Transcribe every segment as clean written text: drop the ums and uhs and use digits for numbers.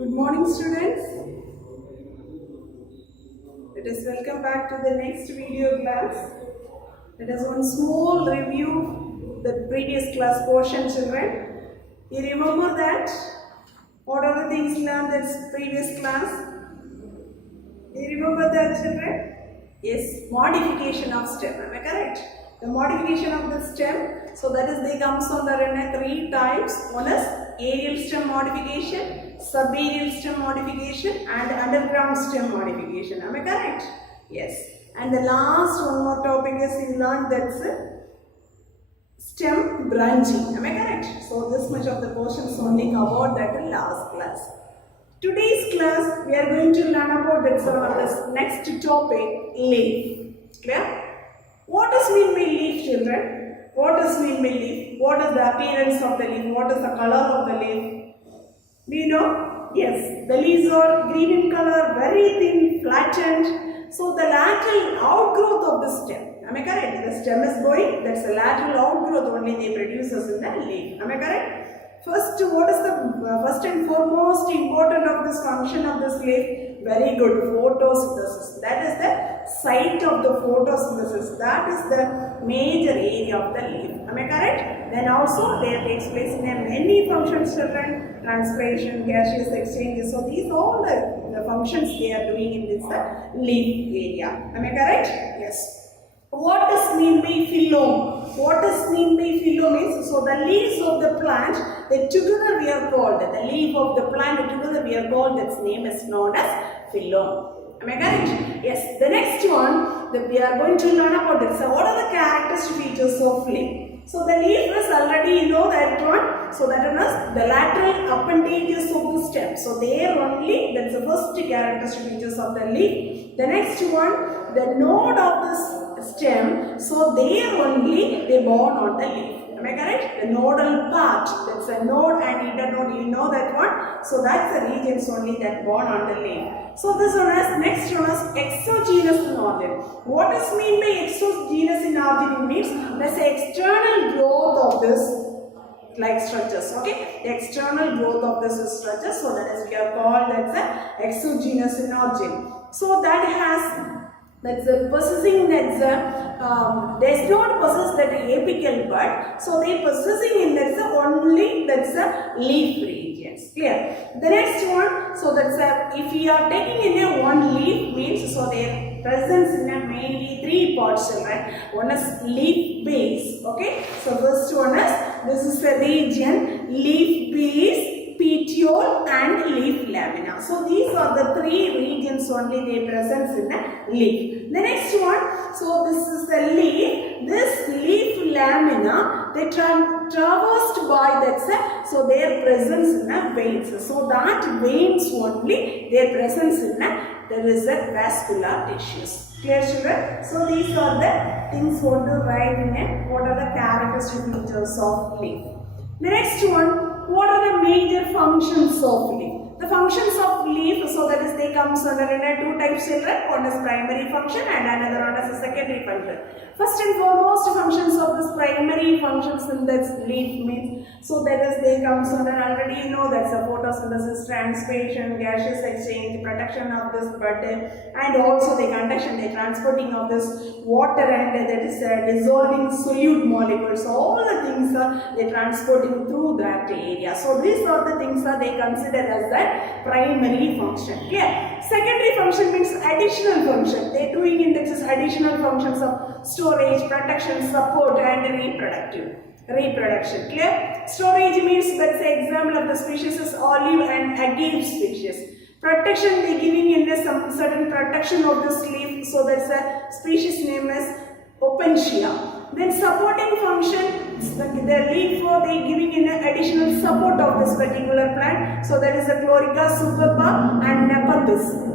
Good morning, students. Let us welcome back to the next video class. Let us one small review the previous class portion, children. You remember that? What are the things learned in this previous class? You remember that, children? Yes, modification of stem. Am I correct? The modification of the stem. So that is, they comes under three types. One is aerial stem modification, subaerial stem modification, and underground stem modification. Am I correct? Yes. And the last one more topic is you learned that's stem branching. Am I correct? So this much of the portions only covered that in last class. Today's class we are going to learn about this next topic, leaf. Clear? What does mean by leaf, children? What does mean by leaf? What is the appearance of the leaf? What is the color of the leaf? Do you know? Yes, the leaves are green in color, very thin, flattened. So the lateral outgrowth of the stem. Am I correct? The stem is going, that's the lateral outgrowth only they produces in the leaf. Am I correct? First, what is the first and foremost important of this function of this leaf? Very good, photosynthesis. That is the site of the photosynthesis. That is the major area of the leaf. Am I correct? Then also there takes place in many functions, children. Transpiration, gaseous exchanges. So these are all the functions they are doing in this leaf area. Am I correct? Yes. What does mean by phylum? What does mean by phylum is, so the leaves of the plant, they together we are called, the leaf of the plant together we are called, its name is known as phylum. Am I correct? Yes. The next one that we are going to learn about it. So what are the characteristic features of leaf? So the leaf is already, you know that one. So that is the lateral appendages of the stem. So there only, that's the first characteristic features of the leaf. The next one, the node of this stem. So there only they born on the leaf. Am I correct? The nodal part, that's a node and internode, you know that one. So that's the regions only that born on the leaf. So this one is, next one is exogenous in origin. What does mean by exogenous in origin? It means there's an external growth of this like structures, okay? The external growth of this structure, so that is we are called as the exogenous in origin. So that has, that's a possessing, that's a does not possess that apical bud, so they possessing in that's only that's a leaf regions. Clear? The next one, so that's a, if we are taking in a one leaf means, so their presence in a mainly three parts, right? One is leaf base, okay? So first one is, this is the region, leaf base, petiole and leaf lamina. So these are the three regions only they presence in a leaf. The next one, so this is the leaf. This leaf lamina, they traversed by that, so their presence in a veins. So that veins only their presence in a, there is a vascular tissues. Clear, children? So these are the things want to write in it. What are the characteristic features of leaf? The next one, what are the major functions of leaf? The functions of leaf, so that is they comes under two types, children. One is primary function and another one is a secondary function. First and foremost functions of this primary functions in this leaf means, so that is they comes under, already you know that's a photosynthesis, transpiration, gaseous exchange, protection of this bud, and also the conduction, the transporting of this water and that is dissolving solute molecules. So all the things are they transporting through that area. So these are the things that they consider as that primary function. Clear? Secondary function means additional function. They are doing in this additional functions of storage, protection, support and reproduction. Clear? Storage means, that's the example of the species is olive and agave species. Protection, they giving in some certain protection of this leaf, so that's a species name is Opentia. Then supporting function, the leaf for they giving in additional support of this particular plant, so that is the Chlorica superba and Nepenthes.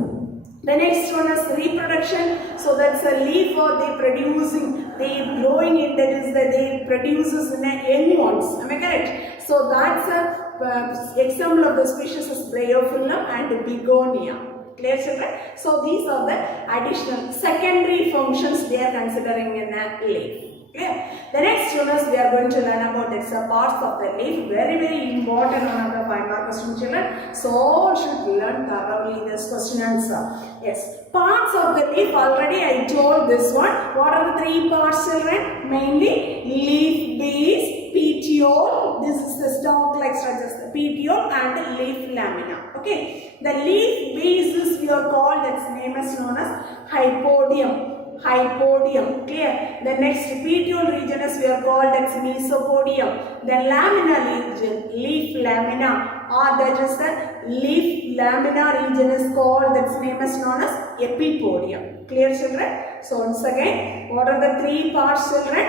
The next one is reproduction, so that's a leaf or they producing, they growing it, that is that they produces in young ones. Am I correct? So that's a example of the species is Bryophyllum and Begonia. Clear, children? So these are the additional secondary functions they are considering in a leaf. Clear? The next one is we are going to learn about its parts of the leaf. Very, very important one of the 5-mark question, children. So all should learn thoroughly this question answer. Yes. Parts of the leaf, already I told this one. What are the 3 parts, children? Mainly leaf base, petiole. This is the stalk-like structures. The petiole and leaf lamina. Okay. The leaf bases we are called, its name is known as hypodium. Hypodium, clear. The next petiole region is we are called as mesopodium. The lamina region, leaf lamina, or that is the leaf lamina region is called, its name is known as epipodium. Clear, children? So once again, what are the 3 parts, children?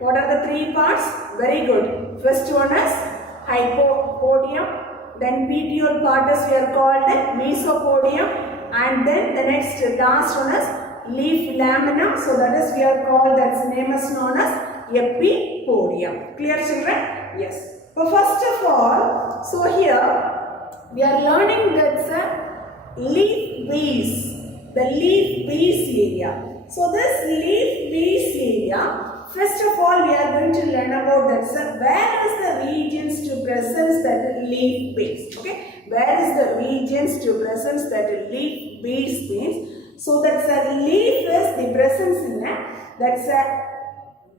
What are the 3 parts? Very good. First one is hypopodium. Then petiole part is we are called the mesopodium. And then the next last one is leaf lamina, so that is we are called, that's name is known as epipodium. Clear, children? Yes. So first of all, so here we are learning that's a leaf base, the leaf base area. So this leaf base area, first of all we are going to learn about that's where is the regions to presence that leaf base. Okay, where is the regions to presence that leaf base means. So that's a leaf is the presence in that's a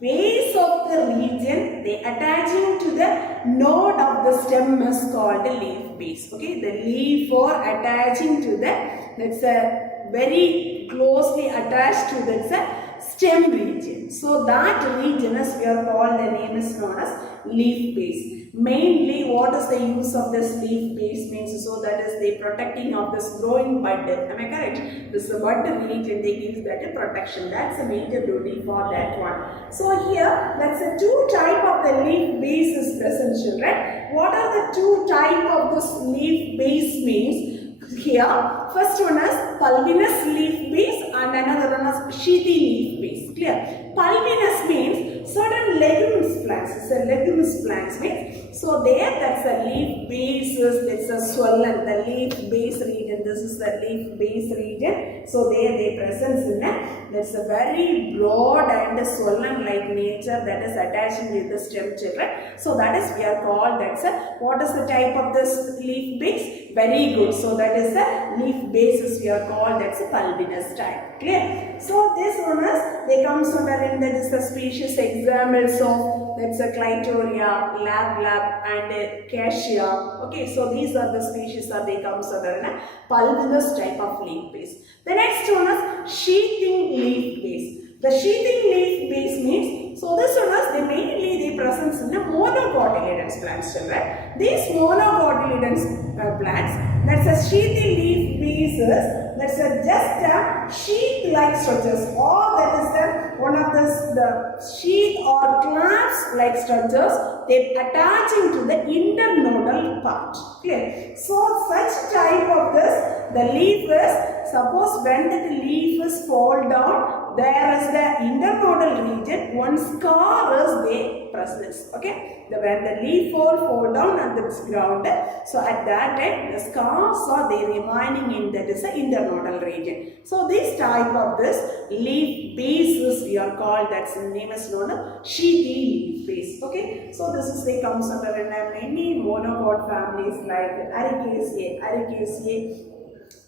base of the region, the attaching to the node of the stem is called a leaf base. Okay, the leaf or attaching to the, that's a very closely attached to the stem region. So that region is we are called, the name is known as leaf base. Mainly what is the use of this leaf base means, so that is the protecting of this growing bud. Am I correct? This bud region they give that protection. That's a major duty for that one. So here that's a 2 type of the leaf base is present, children. What are the 2 type of this leaf base means? Here first one is pulvinous leaf base and another one is sheathy leaf base. Clear? Pulvinous means certain leguminous plants. So leguminous plants means, so there that's a leaf base is, it's a swollen, the leaf base region. This is the leaf base region. So there they presence in that's a very broad and swollen like nature that is attaching with the stem, children. So that is we are called, that's a, what is the type of this leaf base? Very good. So that is the leaf bases we are called, that's a pulvinous type. Clear? So this one is, they comes under in that is the species examples of, that's a clitoria, lab and cassia. Okay, so these are the species that they comes under in a pulvinous type of leaf base. The next one is sheathing leaf base. The sheathing leaf base means, so this one is they mainly they presence in the monocotyledons plants, children. These monocotyledons plants, that's a sheathing leaf bases, that's a just a sheath-like structures, or that is the one of the sheath or clasp-like structures, they attaching to the internodal part. Clear? So such type of this, the leaf is, suppose when the leaf is fall down, there is the internodal region, one scar is there presence. Okay, when the leaf fall down on the ground, so at that time the scars are they remaining in that is the internodal region. So this type of this leaf bases we are called, that's the name is known as sheathy leaf base. Okay, so this is they comes under many monocot families like Ericaceae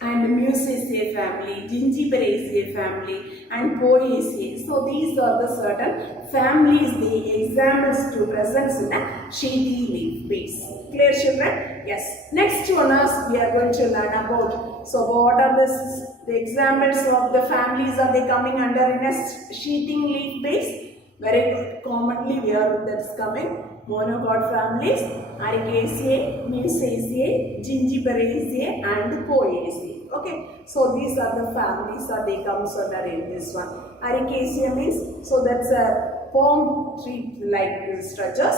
and Musaceae family, Gingiberaceae family and Poaceae. So these are the certain families, the examples to presence in a sheathy leaf base. Clear, children? Yes. Next one is we are going to learn about. So what are the examples of the families are they coming under in a sheathing leaf base? Very good. Commonly we are that's coming. Monocot families, Ericaceae, Musaceae, Gingiberaceae and Poaceae. Okay, so these are the families that they comes under in this one. Ericaceae means, so that's a palm tree like structures.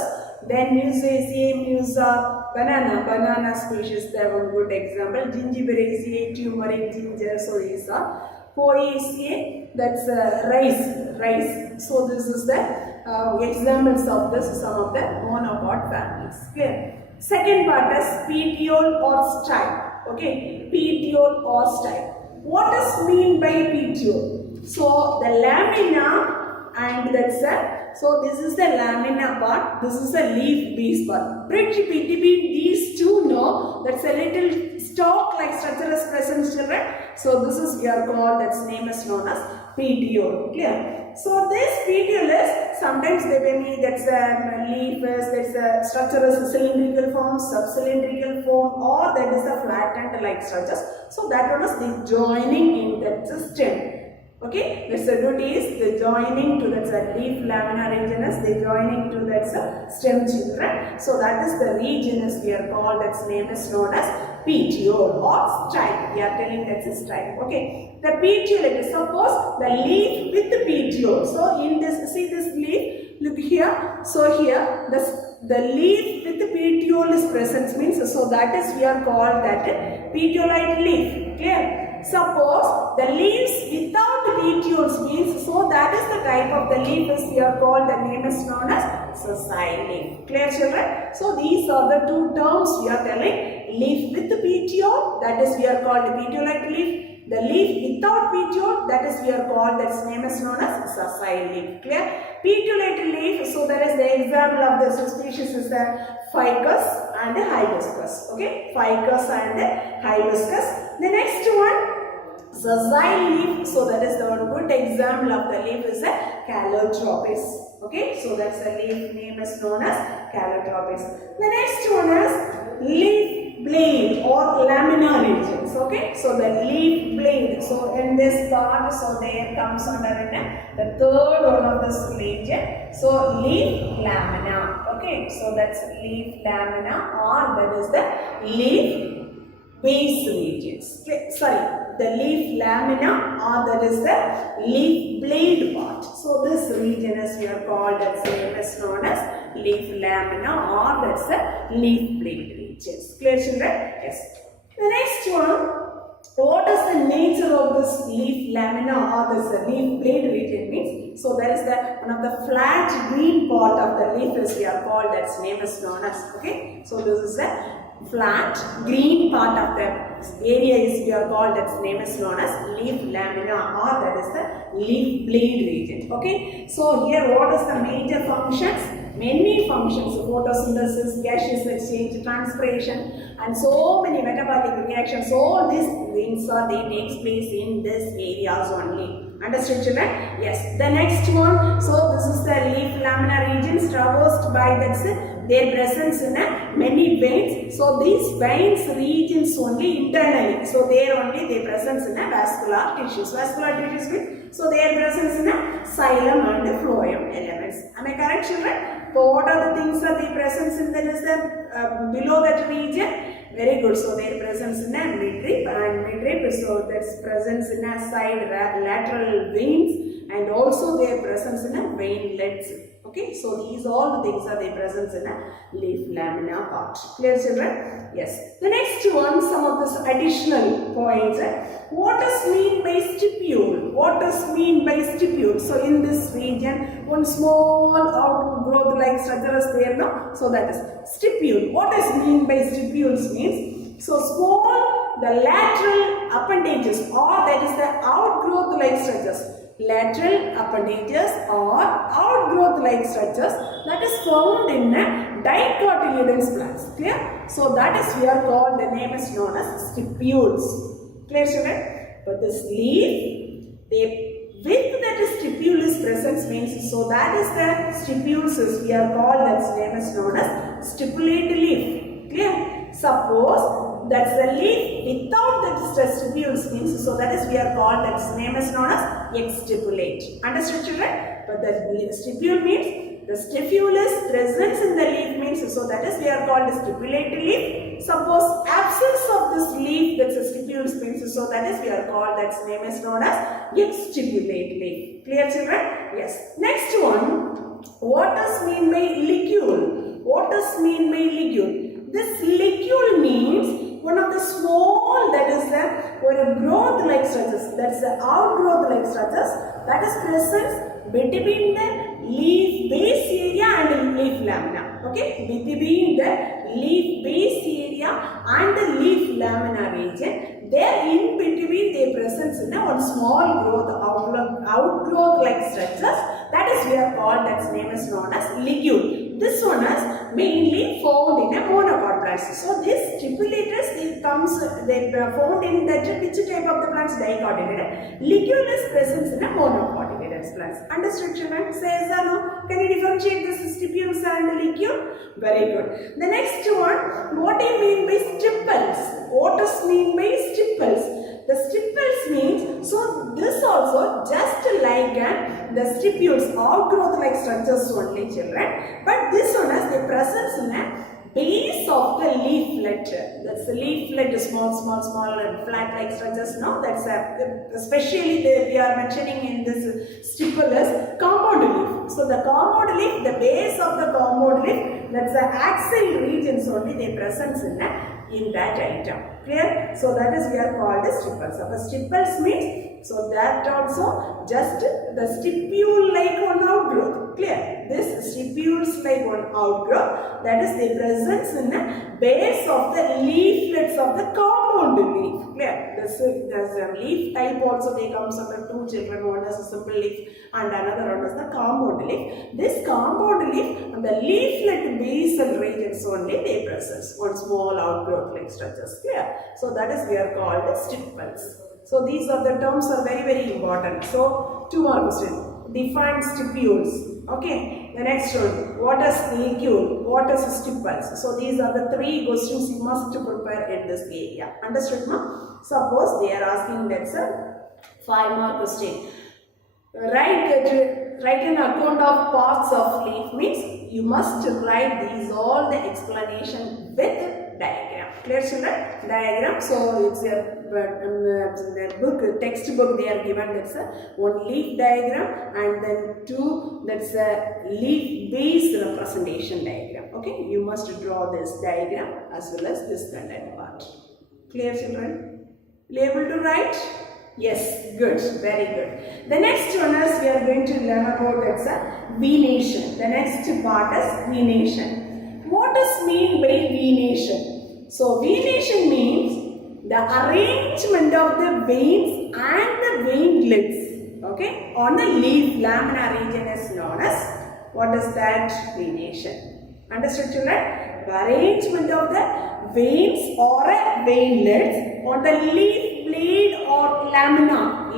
Then Musaceae, Musa, banana species, they have a good example. Gingiberaceae, turmeric, ginger, so these are. Poaceae, that's rice. So this is the examples of this, some of the monocot families. Clear? Second part is petiole or stipe. Okay, petiole or stipe. What is mean by petiole? So the lamina and that's a So this is the lamina part, this is the leaf base part. Bridge between these two, no, that's a little stalk like structure is present, children. So this is we are called, that's name is known as petiole. Clear? So this petiole is, sometimes they may mean that's a leaf is, that's a structure is a cylindrical form, subcylindrical form, or that is a flattened like structures. So that one is the joining in that system. Okay, that's the root is the joining to that's a leaf lamina region is the joining to that's a stem, children. So that is the region is we are called, that's name is known as petiole or stripe. We are telling that's a stripe. Okay, the petiole, it is suppose the leaf with the petiole. So in this, see this leaf, look here. So here the leaf with the petiole is present means, so that is we are called that petiolate leaf. Clear? Suppose the leaves without petioles means, so that is the type of the leaf is we are called, the name is known as sessile leaf. Clear, children? So these are the two terms we are telling. Leaf with the petiole, that is we are called the petiolate leaf. The leaf without petiole, that is we are called, that name is known as sessile leaf. Clear? Petiolate leaf, so that is the example of this species is the ficus and the hibiscus. Okay, ficus and the hibiscus. The next one, sessile leaf. So that is the one good example of the leaf is a calotropis. Okay, so that's the leaf name is known as calotropis. The next one is leaf blade or lamina regions. Okay, so the leaf blade. So in this part, so there comes under it the third one of this region. So leaf lamina. Okay, so that's leaf lamina, or that is the leaf base regions. Sorry, the leaf lamina, or that is the leaf blade part. So this region is we are called, that same is known as leaf lamina, or that's the leaf blade regions. Clear, children? Yes. The next one, what is the nature of this leaf lamina or this leaf blade region means? So there is the one of the flat green part of the leaf is we are called, that's name is known as. Okay, so this is the flat green part of the area is we are called, that's name is known as leaf lamina, or that is the leaf blade region. Okay, so here what is the major functions? Many functions, photosynthesis, gaseous exchange, transpiration, and so many metabolic reactions. All these things are they takes place in this areas only. Understood, children? Yes. The next one, so this is the leaf lamina regions traversed by that's their presence in many veins. So these veins regions only internally. So there only their presence in vascular tissues. Vascular tissues means, so their presence in xylem and phloem elements. Am I correct, children? So what are the things are the presence in below that region? Very good. So their presence in midrib and midrib. So that's presence in side lateral veins, and also their presence in veinlets. Okay, so these all the things are their presence in leaf lamina part. Clear, children? Yes. The next one, some of this additional points. What is mean by stipule? What is mean by stipule? So in this region, one small outgrowth like structure is there, no? So that is stipule. What is mean by stipules means? So small, the lateral appendages, or that is the outgrowth like structures. Lateral appendages or outgrowth like structures that is found in dicotyledonous plants. Clear? So that is we are called, the name is known as stipules. Clear, children? But this leaf, the width that is stipule is present means, so that is the stipules is we are called, that name is known as stipulate leaf. Clear? Suppose that's the leaf without the stipules means, so that is we are called, that name is known as exstipulate. Understood, children? But the stipule means the stipule is presence in the leaf means, so that is we are called stipulate leaf. Suppose absence of this leaf, that's a stipules means, so that is we are called, that name is known as exstipulate leaf. Clear, children? Yes. Next one, what does mean by ligule? What does mean by ligule? This ligule means one of the small, that is or a growth like structures, that's the outgrowth like structures that is present between the leaf base area and the leaf lamina. Okay, between the leaf base area and the leaf lamina region, there in between their presence in one small growth outgrowth like structures that That is we are called, that's name is known as ligule. This one is mainly found in a monocot plants. So these stipulators, they found in that which type of the plants? Dicotyledon. Ligule is present in a monocotyledon plants. Understood, children? Say yes or no? Can you differentiate this stipules and ligule? Very good. The next one, what do you mean by stipules? What does mean by stipules? The stipules means, so this also just like the stipules, outgrowth like structures only, children. But this one has the presence in a base of the leaflet. That's the leaflet, small flat like structures. No, that's especially we are mentioning in this stipule is compound leaf. So the compound leaf, the base of the compound leaf, that's the axil regions only they presence in that item. Clear? So that is we are called as stipules. So the stipules means, so that also just the stipule like one outgrowth. Clear? This stipules like one outgrowth, that is the presence in the base of the leaflets of the compound leaf. Clear? There's a leaf type also, they comes under two children. One is a simple leaf and another one is the compound leaf. This compound leaf and the leaflet basal regions only they presence one small outgrowth like structures. Clear? So that is we are called as stipules. So these are the terms are very important. So two more questions. Define stipules. Okay. The next one. What is ligule? What is stipules? So these are the three questions you must prepare in this area. Understood, ma? Suppose they are asking that's a 5 more question. Write an account of parts of leaf means you must write these all the explanation with diagram. Clear, children? Diagram. So it's a book, textbook they are given, that's a one leaf diagram and then two, that's a leaf base representation diagram. Okay, you must draw this diagram as well as this content part. Clear, children? Will you able to write? Yes, good, very good. The next one is we are going to learn about that's a venation. The next part is venation. What does mean by venation? So venation means the arrangement of the veins and the veinlets, okay, on the leaf lamina region is known as, what is that? Venation. Understood, children? The arrangement of the veins or veinlets on the leaf blade or lamina,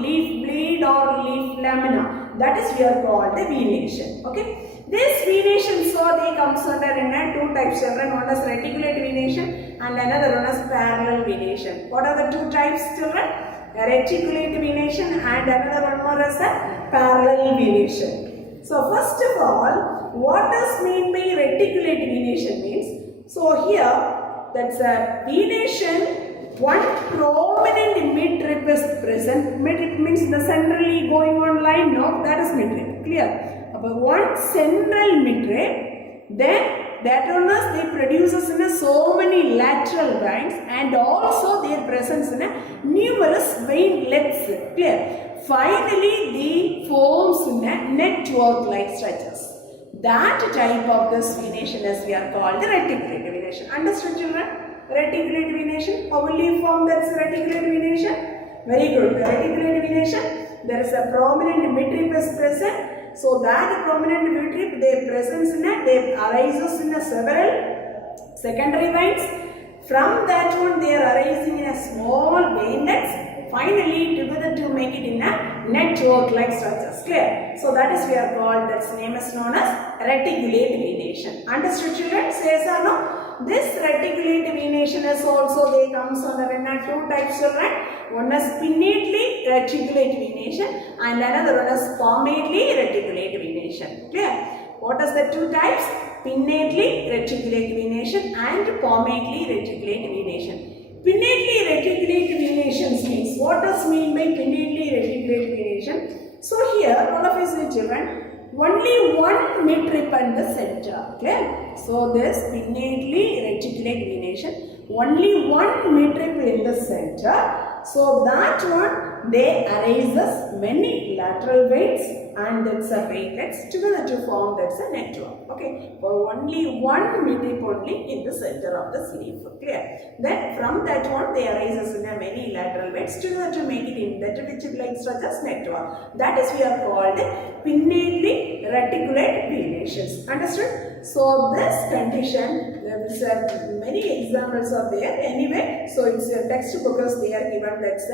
that is we are called the venation. Okay. This venation, so they comes under in two types, children. One is reticulate venation and another one is parallel venation. What are the two types, children? A reticulate venation and another one more is a parallel venation. So first of all, what does mean by reticulate venation means? So here, that's a venation, one prominent midrib is present. Midrib means the centrally going on line, no? That is midrib. Clear? But one central midrib, then that one is they produces in so many lateral veins and also their presence in a numerous veinlets. Clear? Finally, they forms in a network like structures. That type of this venation as we are called the reticulate venation. Understood, children? Reticulate venation. How will you form that reticulate venation? Very good. The reticulate venation, there is a prominent midrib is present. So that prominent midrib, their presence in it, they arises in a several secondary veins. From that one, they are arising in a small veinlets. Finally, together to make it in a network like structures. Clear? So that is we are called. That's name is known as reticulate venation. Understood, children? Say yes or no? This reticulate venation is also they comes under two types, children. One is pinnately reticulate venation and another one is palmately reticulate venation. Clear? What is the two types? Pinnately reticulate venation and palmately reticulate venation. Pinnately reticulate venations means, what does mean by pinnately reticulate venation? So here, all of you say, children, only one midrib in the center. Clear? So this pinnately reticulate venation, only one midrib in the center. So that one, they arises many lateral veins and that's a veinlets together to form that's a network. Okay, for only one midrib only in the center of the sleeve. Clear? Then from that one, they arises in a many lateral veins fibrils together to make it invertebrate-like structures network. That is we are called pinnately reticulate venations. Understood? So this condition, there is many examples are there. Anyway, so it's a textbook as they are given. That's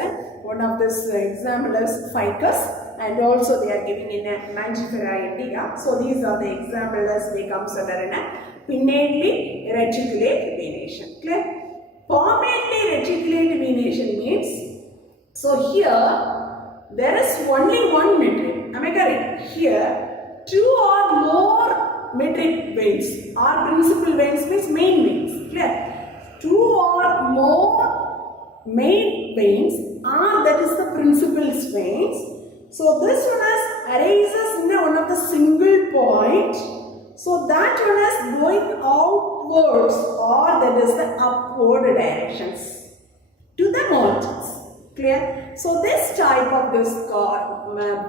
one of this example is ficus, and also they are giving in a mangifera indica. So these are the examples. They comes under in a pinnately reticulate venation. Clear? Palmately reticulate venation means, so here there is only one metric. Am I correct? Here two or more metric veins or principal veins means main veins. Clear? Two or more main veins are, that is the principal veins. So this one arises in one of the single point. So that one is going outwards, or that is the upward directions to the margins. Clear? So this type of this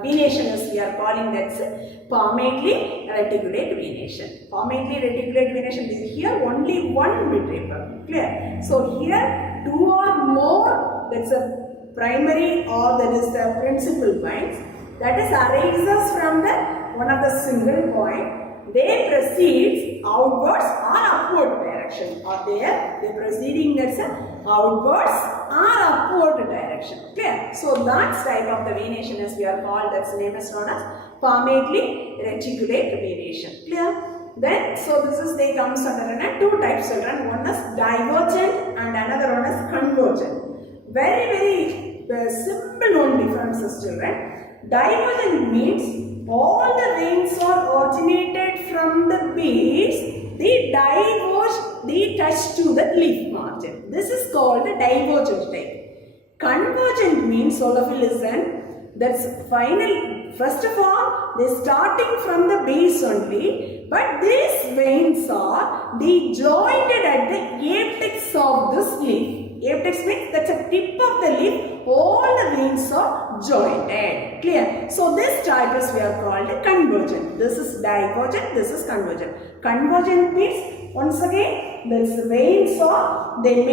venation is we are calling that palmately reticulate venation. Palmately reticulate venation is here only one midripple. Clear? So here two or more, that's a primary or that is the principal veins, that is arises from the one of the single point. They proceed outwards or upward direction, or they proceeding that's outwards or upward direction. Clear? So that type of the venation is we are called, that's name is known as palmately reticulate venation. Clear? Then so this is they comes under two types children. One is divergent and another one is convergent. Very simple one differences children. Divergent means all the veins are originated from the base, they diverge, they touch to the leaf margin. This is called a divergent type. Convergent means, all of you listen, that's final. First of all, they starting from the base only, but these veins are they jointed at the apex of this leaf. Apex means that's a tip of the leaf, all the veins are jointed. Clear? So this type is we are called convergent. This is divergent, this is convergent. Convergent means, once again, the veins are, they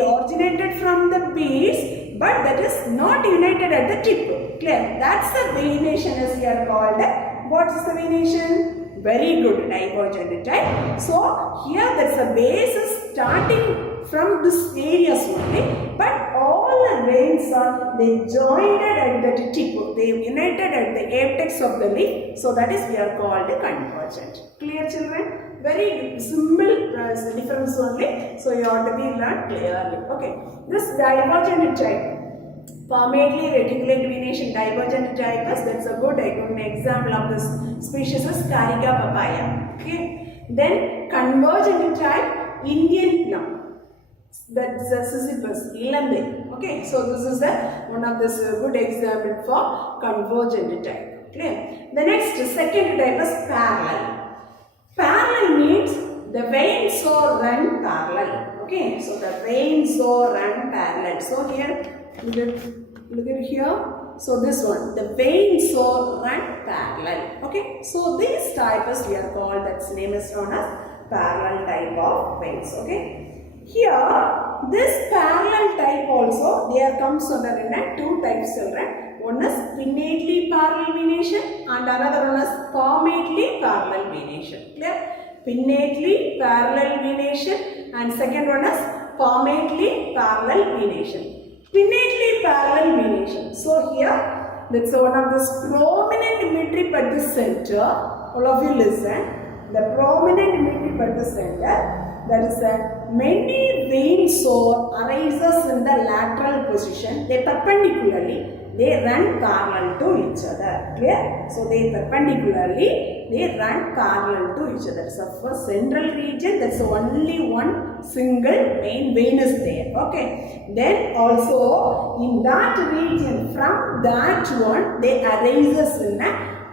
originated from the base, but that is not united at the tip. Clear? That's the venation is we are called. What is the venation? Very good, divergent type. So here that's the base is starting from this areas only, but all the veins are they joined at the tip, they united at the apex of the leaf. So that is we are called convergent. Clear children? Very simple difference only. So you have to be learned clearly. Okay. This divergent type, palmately reticulate venation divergent type is, that's a good example of this species is Carica papaya. Okay. Then convergent type, Indian plum. That's a Sisyphus, Ilambe. Okay, so this is one of this good example for convergent type. Clear? The next second type is parallel. Parallel means the veins are run parallel. Okay, so the veins are run parallel. So here, look at here. So this one, the veins are run parallel. Okay, so this type is we are called, that's name is known as parallel type of veins. Okay. Here, this parallel type also, there comes under two types children. One is pinnately parallel venation and another one is palmately parallel venation. Clear? Pinnately parallel venation and second one is palmately parallel venation. Pinnately parallel venation. So here, that's one of this prominent midrib at the center. All of you listen. The prominent midrib at the center. That is many veins arises in the lateral position. They perpendicularly, they run parallel to each other. Clear? So they perpendicularly, they run parallel to each other. So for central region, that's only one single main vein is there. Okay. Then also in that region, from that one, they arises in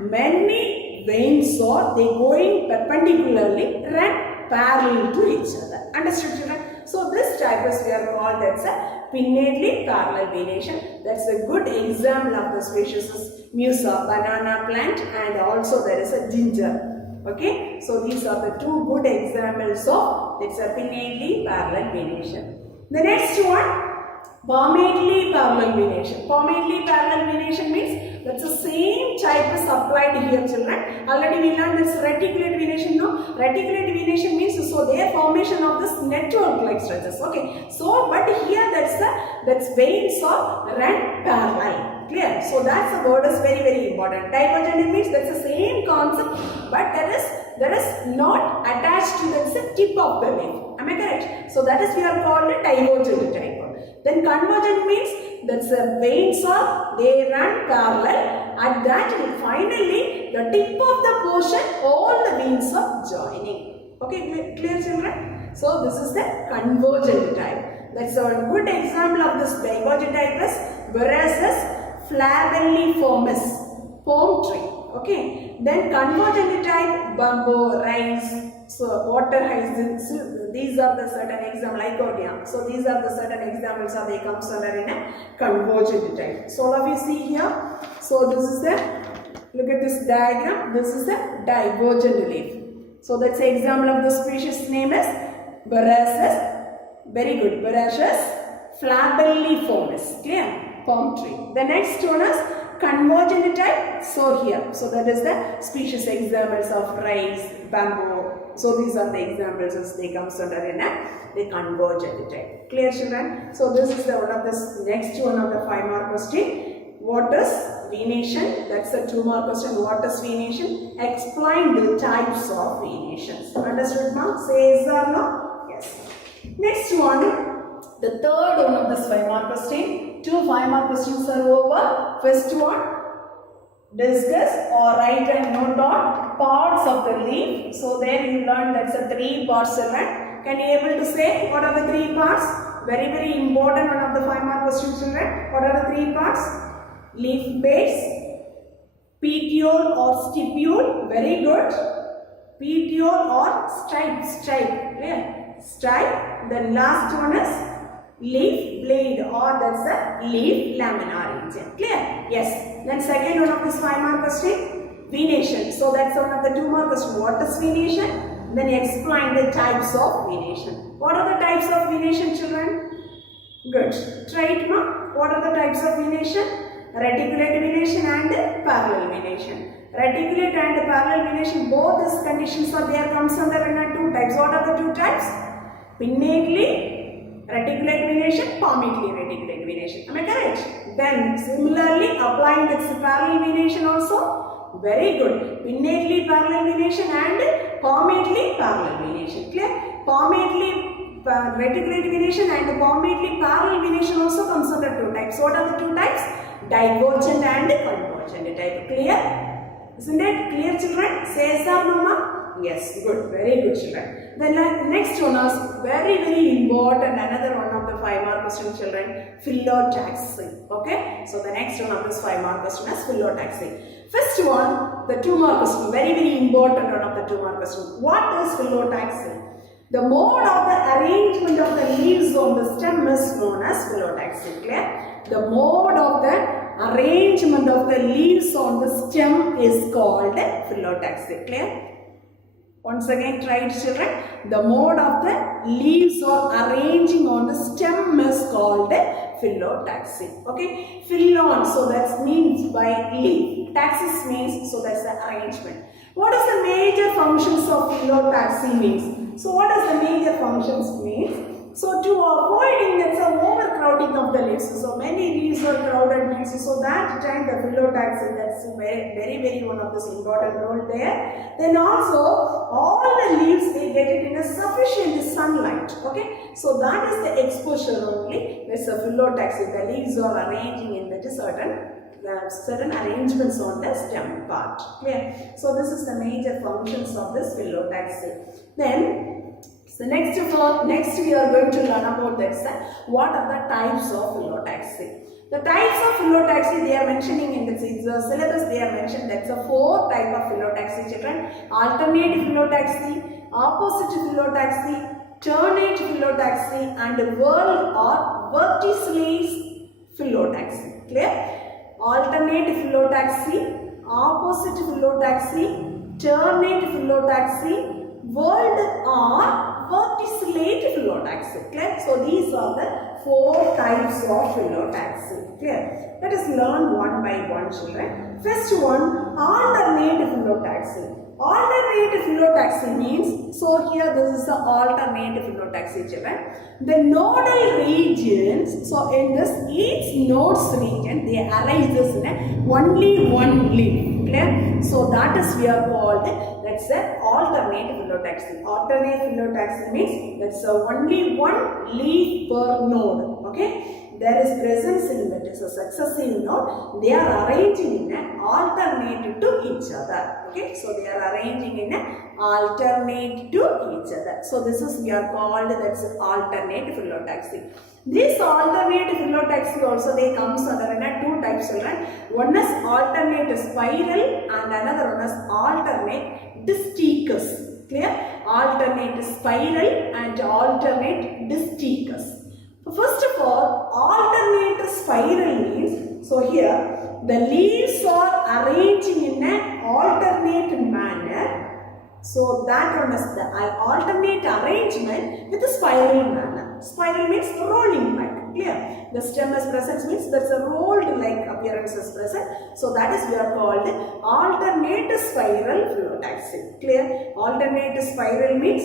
many veins they going perpendicularly, run parallel to each other. Understood children? So this type is we are called, that's a pinnately parallel venation. That's a good example of the species is Musa, banana plant, and also there is a ginger. Okay. So these are the two good examples of it's a pinnately parallel venation. The next one, Permanently parallel venation. Permanently parallel venation means that's the same type is applied here, children. Already we learned this reticulate venation. No, reticulate venation means so their formation of this network-like structures. Okay, so but here that's veins are run parallel. Clear? So that's the word is very important. Divergent means that's the same concept, but that is not attached to the tip of the leaf. Am I correct? So that is we are called a divergent type. Then convergent means that the veins are they run parallel. At that finally the tip of the portion all the veins are joining. Okay, clear children? So this is the convergent type. That's a good example of this divergent type is Borassus flavelliformis, palm tree. Okay, then convergent type bamboo, rice, so water hyacinth. These are the certain examples, lycordia. So these are the certain examples of they comes under in a convergent type. So all of you see here. So this is the, look at this diagram. This is the divergent leaf. So that's the example of the species name is Borassus. Very good. Borassus flavelliformis. Clear? Palm tree. The next one is convergent type. So here. So that is the species examples of rice, bamboo. So these are the examples as they comes under in the convergent type. Clear children? So this is the one of this next one of the 5-mark question. What is venation? That's a 2-mark question. What is venation? Explain the types of venations. Understood, ma'am? Say yes or no? Yes. Next one, the third one of this 5-mark question. 2 5-mark questions are over. First one, discuss or write and note on parts of the leaf. So there you learn that's a 3 parts, children. Can you able to say what are the 3 parts? Very important one of the 5-mark questions, children. What are the 3 parts? Leaf base, petiole or stipule. Very good. Petiole or stripe. Clear? Stripe. Then last one is leaf blade or that's a leaf laminar region. Clear? Yes. Then second one of this 5-mark question, venation. So that's one of the 2-mark question. What is venation? Then explain the types of venation. What are the types of venation, children? Good. Try it, ma. What are the types of venation? Reticulate venation and parallel venation. Reticulate and parallel venation, both these conditions are there comes under 2 types. What are the 2 types? Pinnately reticulate venation, palmately reticulate venation. Am I correct? Then similarly applying this parallel venation also. Very good. Pinnately parallel venation and palmately parallel venation. Clear? Palmately reticulate venation and palmately parallel venation also comes under 2 types. What are the 2 types? Divergent and convergent type. Clear? Isn't it clear, children? Say yes or no, ma? Yes, good. Very good, children. Then next one is very important. Another one of the 5-mark question, children. Phyllotaxy. Okay? So the next one of this 5-mark question is phyllotaxy. First one, the 2-mark question. Very important one of the 2-mark question. What is phyllotaxy? The mode of the arrangement of the leaves on the stem is known as phyllotaxy. Clear? The mode of the arrangement of the leaves on the stem is called phyllotaxy. Clear? Once again, try it, children. The mode of the leaves or arranging on the stem is called phyllotaxy. Okay? Phylon, so that means by leaf. Taxis means, so that's the arrangement. What is the major functions of phyllotaxy means? So what does the major functions mean? So to avoiding that's a overcrowding of the leaves. So many leaves are crowded means so that time the phyllotaxy, that's very one of this important role there. Then also all the leaves they get it in a sufficient sunlight. Okay, so that is the exposure only. There's a phyllotaxy. The leaves are arranging in the certain arrangements on the stem part. Clear? So this is the major functions of this phyllotaxy. Then so next we are going to learn about that. What are the types of phyllotaxy? The types of phyllotaxy they are mentioning in the syllabus. They are mentioned that's a 4 type of phyllotaxy, children. Alternate phyllotaxy, opposite phyllotaxy, ternate phyllotaxy, and whirl or verticillate phyllotaxy. Clear? Alternate phyllotaxy, opposite phyllotaxy, ternate phyllotaxy, whirled or verticillate phyllotaxy. Clear? So these are the 4 types of phyllotaxy. Clear? Let us learn one by one, children. First one, alternate phyllotaxy. Alternate phyllotaxy means, so here this is the alternate phyllotaxy, children. The nodal regions, so in this each nodes region, they arises in only one leaf. Clear? So that is we are called, that's an alternate phyllotaxy. Alternate phyllotaxy means that's only one leaf per node. Okay? There is presence in that is a successive node. They are arranging in an alternate to each other. Okay, so they are arranging in an alternate to each other. So this is we are called that's alternate phyllotaxy. This alternate phyllotaxy also they comes under two types. One is alternate spiral and another one is alternate distichous. Clear? Alternate spiral and alternate distichous. First of all, alternate spiral means, so here the leaves are arranging in an alternate manner. So that one is the alternate arrangement with a spiral manner. Spiral means rolling back. Clear? The stem is present means that's a rolled like appearance is present. So that is we are called alternate spiral phyllotaxy. Clear? Alternate spiral means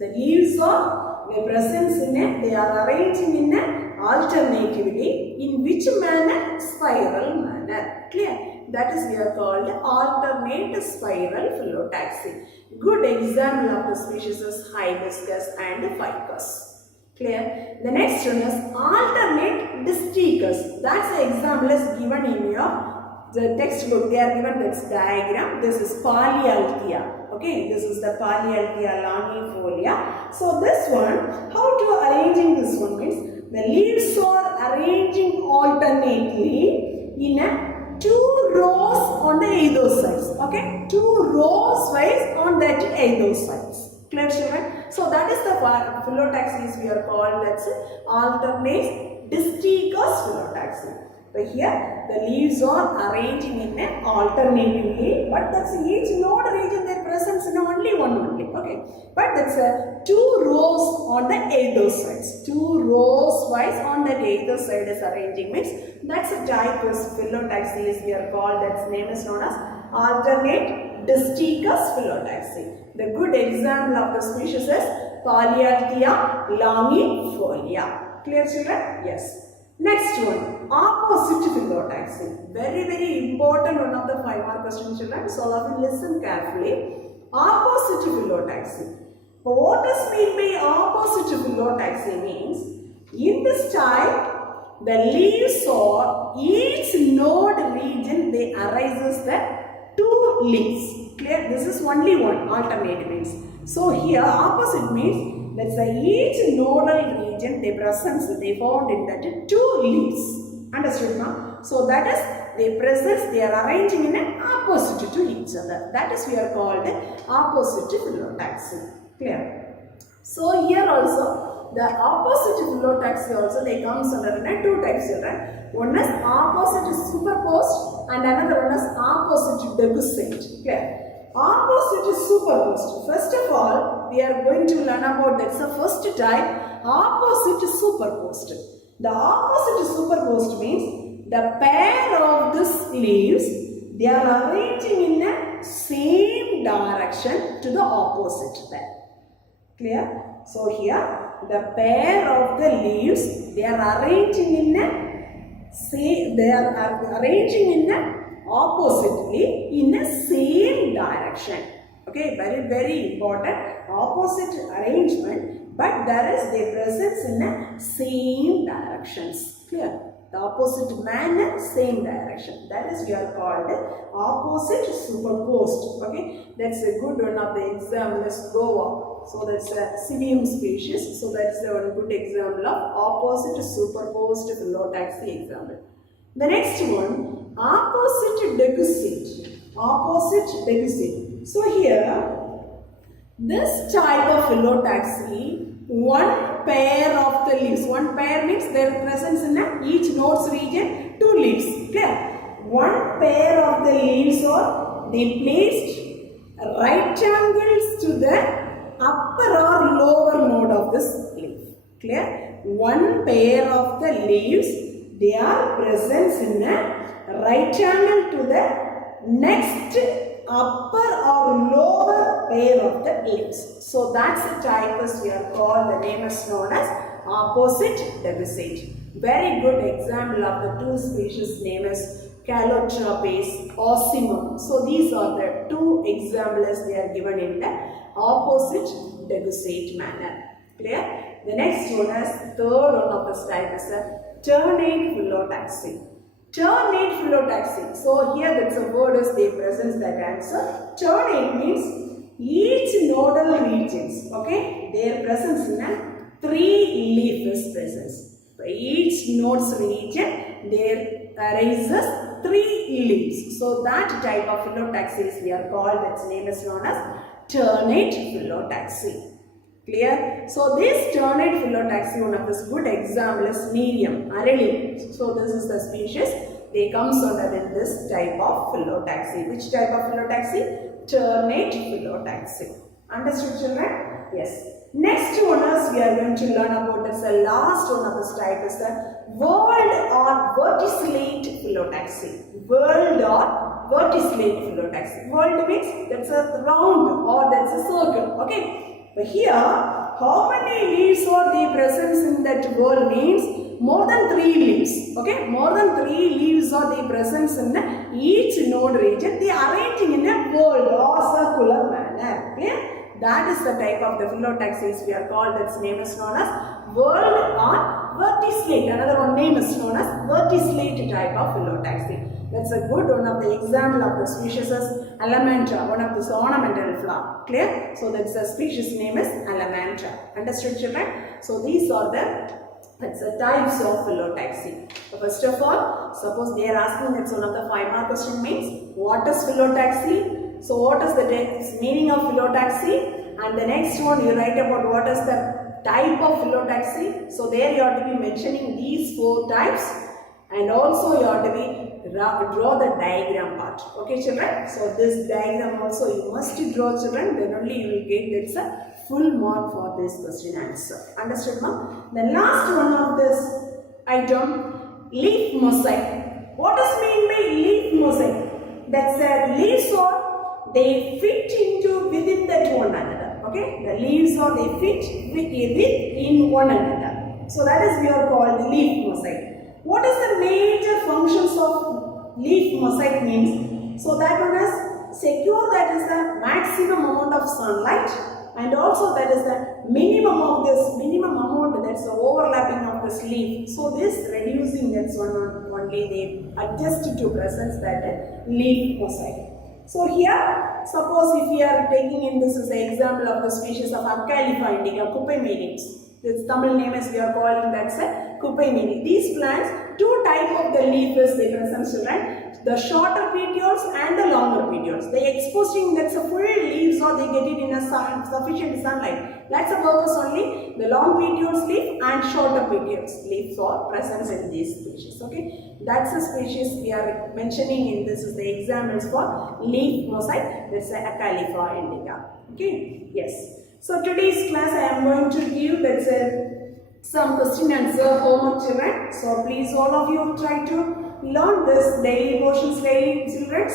the leaves are their presence in it, they are arranging in a alternatively. In which manner? Spiral manner. Clear? That is we are called alternate spiral phyllotaxy. Good example of the species is hibiscus and ficus. Clear? The next one is alternate distichous. That's the example is given in the textbook. They are given this diagram. This is Polyalthia. Okay, this is the Polyalthia longifolia. So this one, how to arranging this one means the leaves are arranging alternately in a 2 rows on the either sides. Okay, 2 rows wise on that either sides. Clear, children? So that is the phyllotaxis we are called, that's alternate distichous phyllotaxy. But here the leaves are arranging in an alternatively, but that's each node region their presence in only one only. Okay, but that's 2 rows on the either sides. 2 rows wise on the either side is arranging means that's a type of phyllotaxy we are called. That's name is known as alternate distichous phyllotaxy. The good example of the species is Polyalthia longifolia. Clear, children? Yes. Next one, opposite phyllotaxy. Very, very important one of the 5-mark questions, children. So, all of you listen carefully. Opposite phyllotaxy. What does mean by opposite phyllotaxy means? In this type, the leaves or each node region they arises the 2 leaves. Clear? This is only one. Alternate means. So, here opposite means that's each nodal region they presence they found in that 2 leaves. Understood now? So that is they presence they are arranging in an opposite to each other. That is we are called opposite phyllotaxy. Clear? So here also the opposite phyllotaxy also they comes under 2 types. Right? One is opposite superposed and another one is opposite decussate. Clear? Opposite is superposed. First of all, we are going to learn about that's the first type, opposite superposed. The opposite superposed means the pair of these leaves, they are arranging in a same direction to the opposite pair. Clear? So here, the pair of the leaves, they are arranging in a same, they are arranging in a oppositely in a same direction. Okay, very, very important. Opposite arrangement, but there is their presence in a same directions. Clear? The opposite manner, same direction. That is we are called opposite superposed. Okay, that's a good one of the example. Let's go on. So that's a Cilium species. So that's a good example of opposite superposed phyllotaxy example. The next one, opposite decussate. Opposite decussate. So here, this type of phyllotaxy, one pair of the leaves. One pair means their presence in each node's region, 2 leaves. Clear? One pair of the leaves are they placed right angles to the upper or lower node of this leaf. Clear? one pair of the leaves, they are present in a right angle to the next upper or lower pair of the leaves. So that's the type as we are called, the name is known as opposite decussate. Very good example of the two species name is Calotropes, Ossimum. So these are the two examples they are given in the opposite decussate manner. Clear? The next one is third one of this type is a ternate phyllotaxy. Ternate phyllotaxy. So here that's a word is they present that answer. Ternate means each nodal regions, okay, their presence in a three leaf is presence. For each node's region there arises three leaves. So that type of phyllotaxis we are called, its name is known as ternate phyllotaxy. Clear? So this ternate phyllotaxy, one of this good example is Miriam, Areli. So this is the species. They comes under in this type of phyllotaxy. Which type of phyllotaxy? Ternate phyllotaxy. Understood, children? Yes. Next one is we are going to learn about this. The last one of this type is the whorled or verticillate phyllotaxy. Whorled or verticillate phyllotaxy. Whorled means that's a round or that's a circle. Okay. But here, how many leaves are the presence in that whorl means more than 3 leaves. Okay, more than 3 leaves are the presence in each node region. They are arranging in a whorled or circular manner. Okay, that is the type of the phyllotaxis we are called. Its name is known as whorled or verticillate. Another one name is known as verticillate type of phyllotaxy. That's a good one of the example of the species is Alamandra, one of this ornamental flower. Clear? So that's the species name is Alamandra. Understood, children? So these are the types of phyllotaxy. So first of all, suppose they are asking, that's one of the 5-mark question means what is phyllotaxy? So what is the meaning of phyllotaxy? And the next one you write about what is the type of phyllotaxy. So there you have to be mentioning these 4 types. And also you have to be draw the diagram part. Okay, children? So this diagram also you must draw, children. Then only you will get that's a full mark for this question answer. Understood, ma'am? The last one of this item, leaf mosaic. What does mean by leaf mosaic? That's the leaves or they fit into within that one another. Okay, the leaves or they fit within one another. So that is we are called leaf mosaic. What is the major functions of leaf mosaic means? So that one is secure, that is the maximum amount of sunlight, and also that is the minimum amount, that's the overlapping of this leaf. So this reducing, that's one only they adjust to presence that leaf mosaic. So here, suppose if we are taking in this as an example of the species of Acalypha indica, Kupemenids. This Tamil name is we are calling that's a Kupemeni. These plants, 2 types of the leaf is they present, children. The shorter petioles and the longer petioles. They exposing that's a full leaves or they get it in a sufficient sunlight. That's the purpose only. The long petioles leaf and shorter petioles leaves are present in these species. Okay, that's the species we are mentioning in this is the examples for leaf mosaic. That's the Acalypha indica. Okay, yes. So today's class I am going to give that's some question answer homework, children. So please all of you try to learn this daily portions daily, children.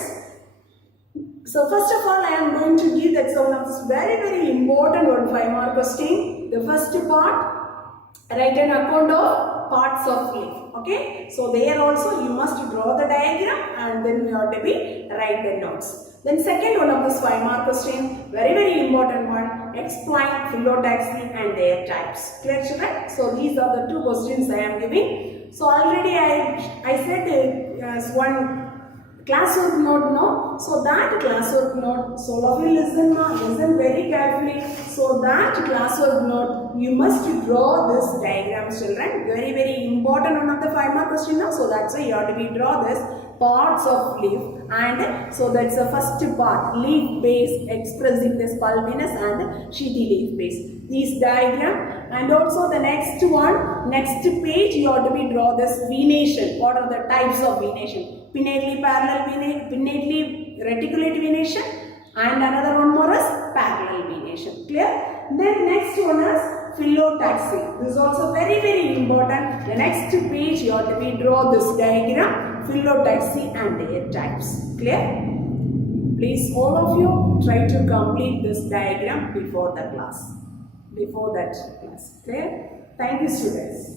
So first of all I am going to give that's one of this very important 5-mark question. The first part, write an account of parts of leaf. Okay, so there also you must draw the diagram and then you have to be write the notes. Then second one of this 5-mark question, very important one, explain phyllotaxy and their types. Clear, children? So these are the 2 questions I am giving. So already I said as one classwork note now. So that classwork note, so all of you listen very carefully. So that classwork note, you must draw this diagram, children. Very important one of the 5-mark question now. So that's why you have to be draw this parts of leaf, and so that's the first part, leaf base expressing this pulpiness and sheathy leaf base. These diagram, and also the next one, next page you have to be draw this venation. What are the types of venation? Pinnately parallel venation, pinnately reticulate venation, and another one more is parallel venation. Clear? Then next one is phyllotaxy. This is also very important. The next page we draw this diagram, phyllotaxy and their types. Clear? Please all of you try to complete this diagram before that class. Clear? Thank you, students.